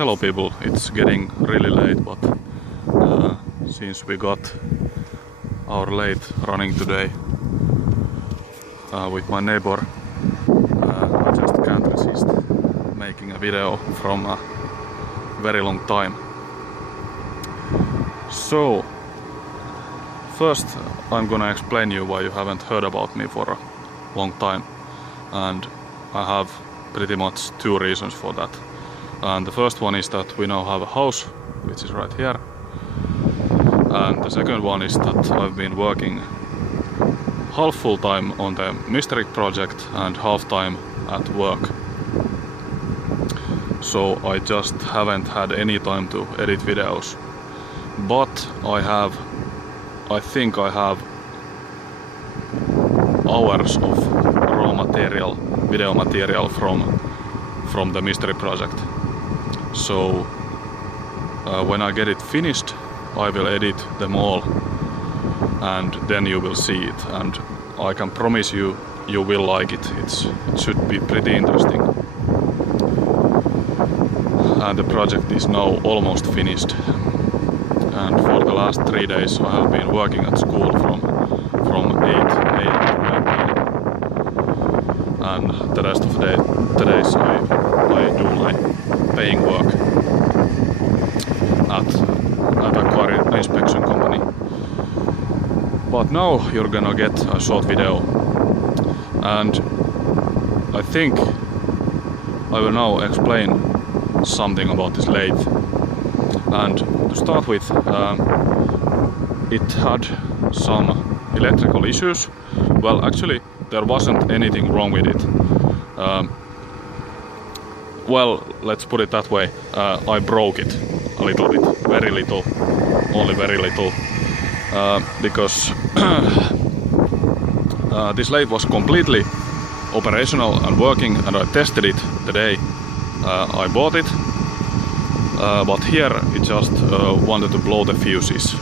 Hello people, it's getting really late, but since we got our lathe running today with my neighbor, I just can't resist making a video from a very long time. So first I'm gonna explain you why you haven't heard about me for a long time, and I have pretty much two reasons for that. And the first one is that we now have a house, which is right here. And the second one is that I've been working half full time on the mystery project and half time at work. So I just haven't had any time to edit videos. But I think I have hours of raw material, video material from the mystery project. So when I get it finished, I will edit them all, and then you will see it, and I can promise you, you will like it. It should be pretty interesting. And the project is now almost finished, and for the last 3 days I have been working at school from 8 AM to 9 PM, and the rest of the days I do my paying work at a car inspection company. But now you're gonna get a short video, and I think I will now explain something about this lathe. And to start with, it had some electrical issues. Well, actually there wasn't anything wrong with it. Well, let's put it that way. I broke it a little bit, very little, only very little, because this lathe was completely operational and working, and I tested it the day I bought it, but here it just wanted to blow the fuses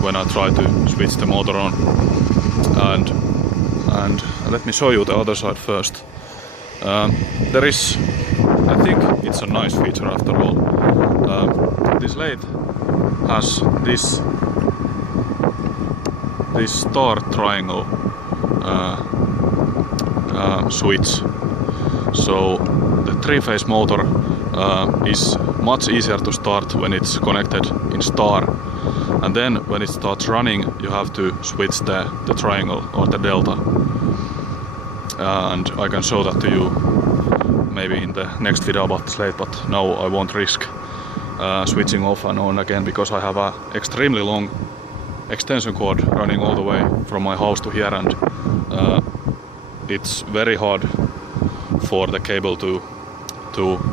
when I tried to switch the motor on. And let me show you the other side first. There is, I think it's a nice feature after all. This lathe has this star triangle switch. So the three-phase motor is much easier to start when it's connected in star, and then when it starts running you have to switch the triangle or the delta. And I can show that to you maybe in the next video about this lathe, but now I won't risk switching off and on again, because I have a extremely long extension cord running all the way from my house to here, and it's very hard for the cable to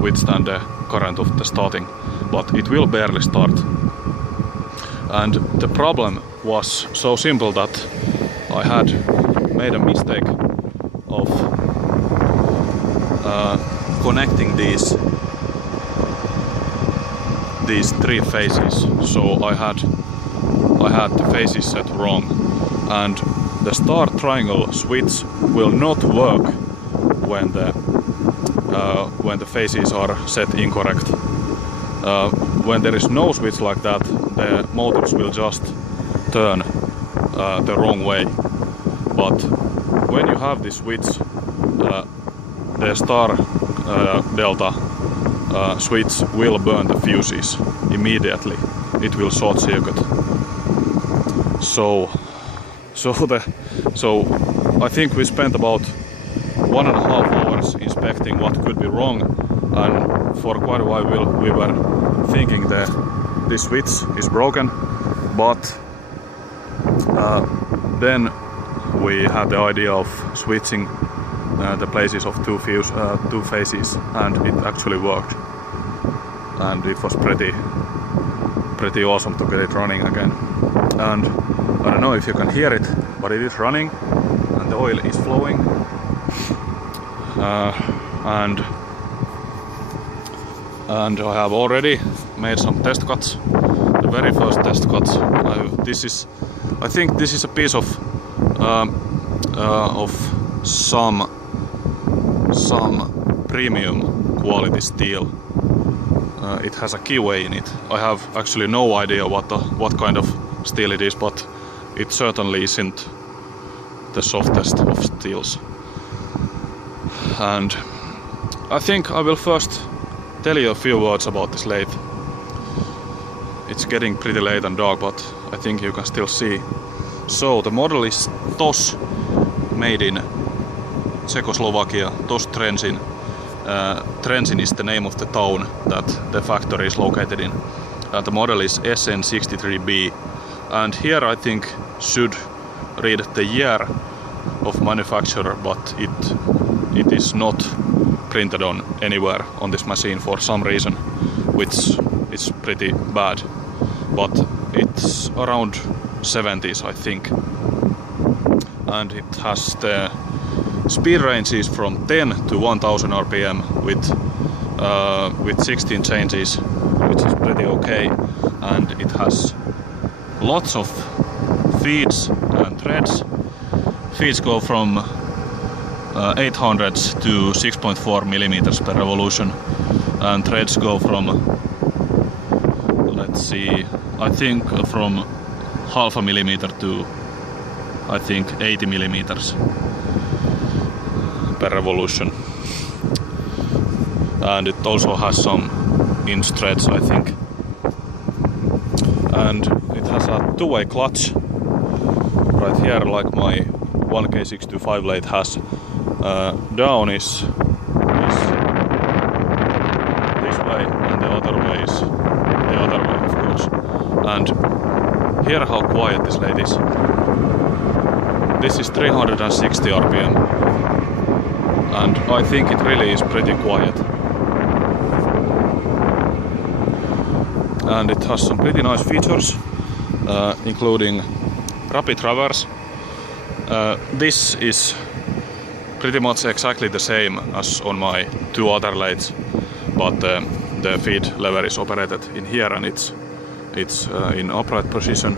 withstand the current of the starting, but it will barely start. And the problem was so simple that I had made a mistake of connecting these three phases. So I had the phases set wrong, and the star triangle switch will not work when the phases are set incorrect. When there is no switch like that, the motors will just turn the wrong way. But when you have this switch, the star delta switch will burn the fuses immediately. It will short circuit. So I think we spent about 1.5 hours inspecting what could be wrong, and for quite a while we were thinking that this switch is broken, but then we had the idea of switching the places of two phases, and it actually worked, and it was pretty awesome to get it running again. And I don't know if you can hear it, but it is running and the oil is flowing, and I have already made some test cuts. The very first test cuts, I think this is a piece of some premium quality steel, it has a keyway in it. I have actually no idea what kind of steel it is, but it certainly isn't the softest of steels. And I think I will first tell you a few words about this lathe. It's getting pretty late and dark, but I think you can still see. So the model is TOS, made in Czechoslovakia, TOS Trenčín. Trenčín is the name of the town that the factory is located in. The model is SN63B, and here I think should read the year of manufacture, but it is not printed on anywhere on this machine for some reason, which is pretty bad. But it's around 70s, I think, and it has the speed ranges from 10 to 1000 RPM with 16 changes, which is pretty okay, and it has lots of feeds and threads. Feeds go from 800 to 6.4 millimeters per revolution, and threads go from, let's see, I think from half a millimeter to I think 80 millimeters per revolution. And it also has some inch threads, I think. And it has a two-way clutch right here, like my 1K625 lathe has. Down is this way, and the other way is the other way, of course. And here how quiet this lathe is. This is 360 RPM, and I think it really is pretty quiet. And it has some pretty nice features, including rapid traverse. This is pretty much exactly the same as on my two other lathes, but the feed lever is operated in here, and it's in upright position.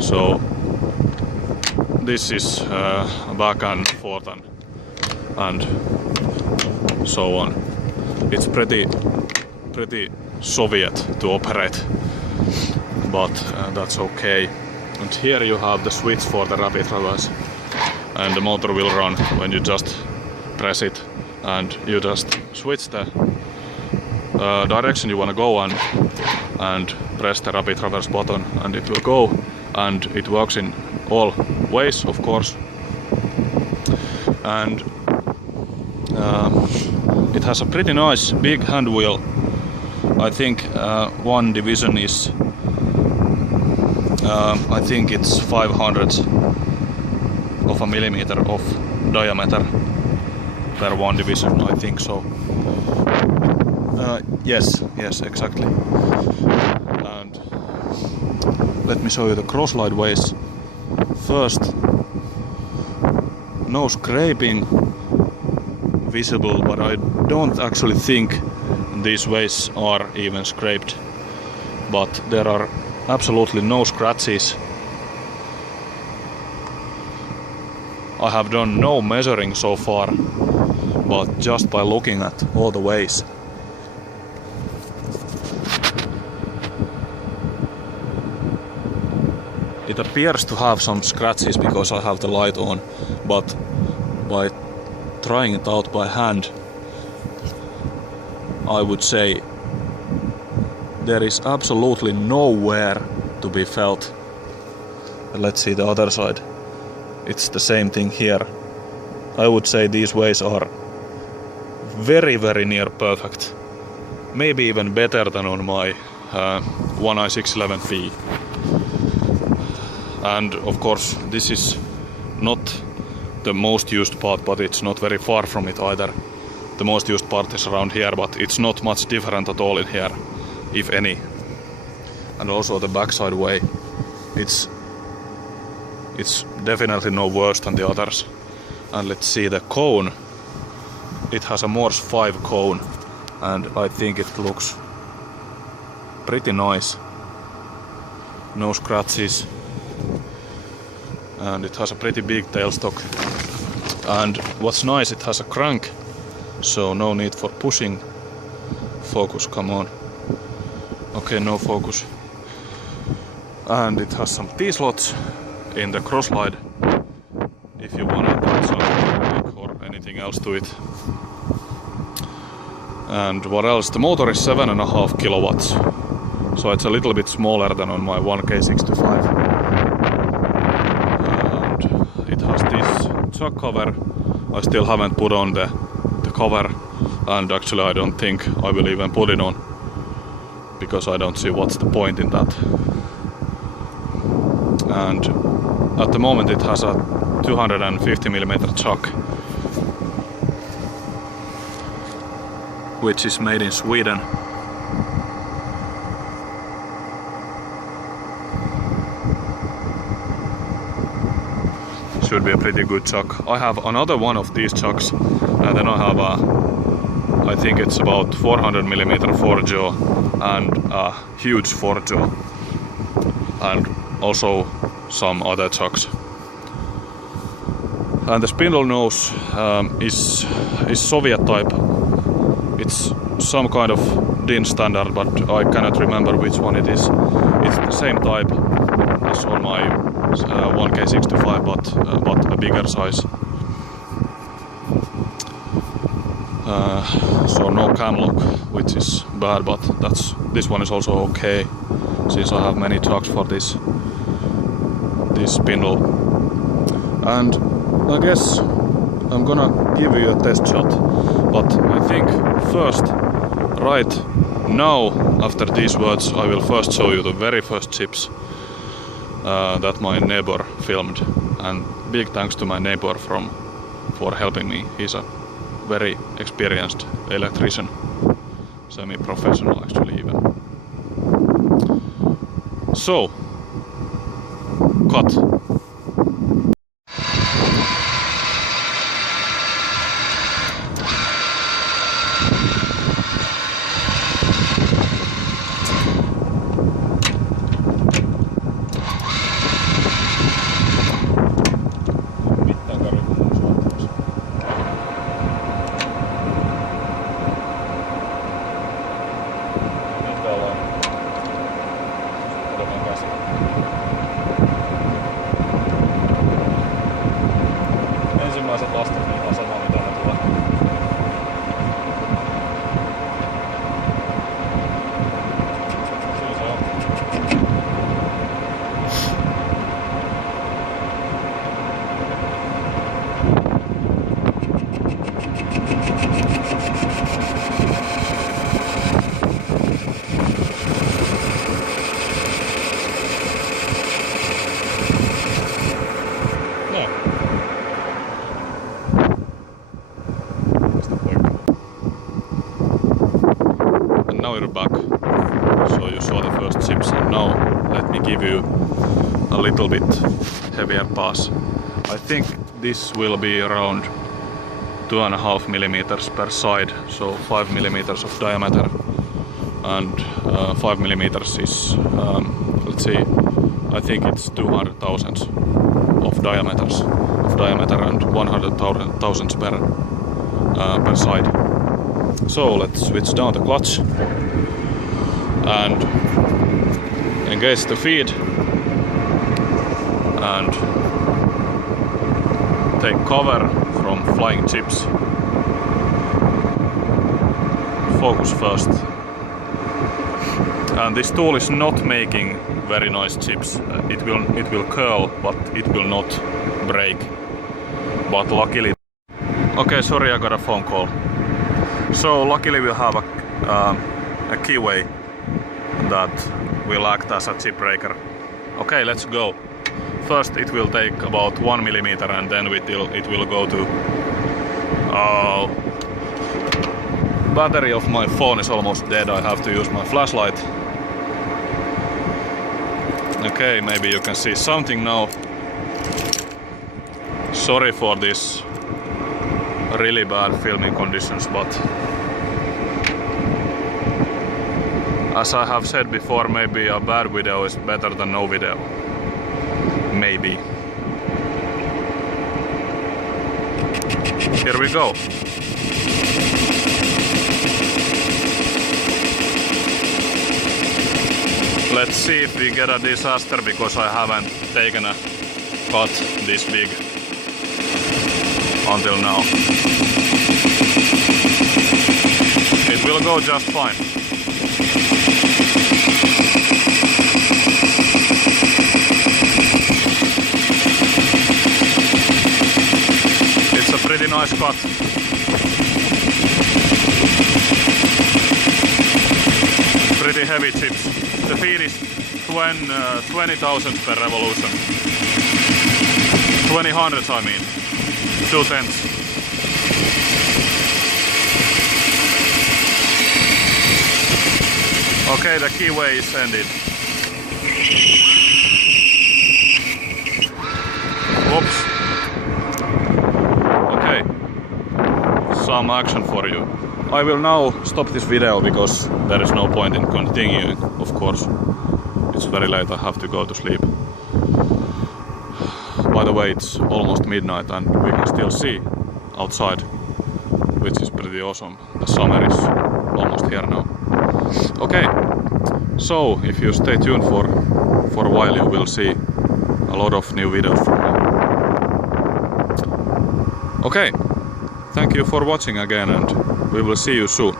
So this is back and forth and so on. It's pretty Soviet to operate, but that's okay. And here you have the switch for the rapid traverse, and the motor will run when you just press it, and you just switch the direction you want to go and press the rapid traverse button, and it will go, and it works in all ways, of course. And it has a pretty nice big hand wheel. I think one division is I think it's 500 of a millimeter of diameter per one division, I think so. Yes, exactly. And let me show you the cross-slide ways. First, no scraping visible, but I don't actually think these ways are even scraped, but there are absolutely no scratches. I have done no measuring so far, but just by looking at all the ways. It appears to have some scratches because I have the light on, but by trying it out by hand, I would say there is absolutely nowhere to be felt. Let's see the other side. It's the same thing here. I would say these ways are very near perfect. Maybe even better than on my 1i611P. And of course this is not the most used part, but it's not very far from it either. The most used part is around here, but it's not much different at all in here, if any. And also the backside way, it's definitely no worse than the others. And let's see the cone. It has a Morse 5 cone, and I think it looks pretty nice. No scratches, and it has a pretty big tailstock. And what's nice, it has a crank, so no need for pushing. Focus, come on. Okay, no focus. And it has some T-slots in the cross slide if you want to add some brake or anything else to it. And what else? The motor is 7.5 kilowatts, so it's a little bit smaller than on my 1K65. And it has this chuck cover. I still haven't put on the cover, and actually I don't think I will even put it on, because I don't see what's the point in that. And at the moment it has a 250mm chuck, which is made in Sweden. Should be a pretty good chuck. I have another one of these chucks, and then I have I think it's about 400mm 4-jaw and a huge 4-jaw, and also some other chucks. And the spindle nose is Soviet type. It's some kind of DIN standard, but I cannot remember which one it is. It's the same type as on my 1K65, but a bigger size. So no cam lock, which is bad, but this one is also okay, since I have many chucks for this spindle. And I guess I'm gonna give you a test shot, but I think first, right now, after these words, I will first show you the very first chips that my neighbor filmed, and big thanks to my neighbor for helping me. He's a very experienced electrician, semi-professional actually even. So, cut. Ensimmäiset lastit niin on sama mitä ne tulee. Siinä se on. Now you're back. So you saw the first chips, and now let me give you a little bit heavier pass. I think this will be around 2.5mm per side, so 5mm of diameter, and 5mm is, let's see, I think it's 200 thousandths of diameter and 100 thousandths per side. So let's switch down the clutch and engage the feed and take cover from flying chips. Focus first. And this tool is not making very nice chips. It will curl, but it will not break. But luckily... Okay, sorry, I got a phone call. So luckily we have a keyway that will act as a chip breaker. Okay, let's go. First it will take about 1mm, and then it will go to... battery of my phone is almost dead. I have to use my flashlight. Okay, maybe you can see something now. Sorry for this really bad filming conditions, but as I have said before, maybe a bad video is better than no video. Maybe. Here we go. Let's see if we get a disaster, because I haven't taken a cut this big until now. It will go just fine. It's a pretty nice cut. Pretty heavy chips. The feed is 20,000 per revolution. 20 hundreds, I mean. 2/10. Okay, the keyway is ended. Whoops. Okay. Some action for you. I will now stop this video because there is no point in continuing, of course. It's very late, I have to go to sleep. By the way, it's almost midnight and we can still see outside, which is pretty awesome. The summer is almost here now. Okay, so if you stay tuned for a while, you will see a lot of new videos from me. Okay, thank you for watching again, and we will see you soon.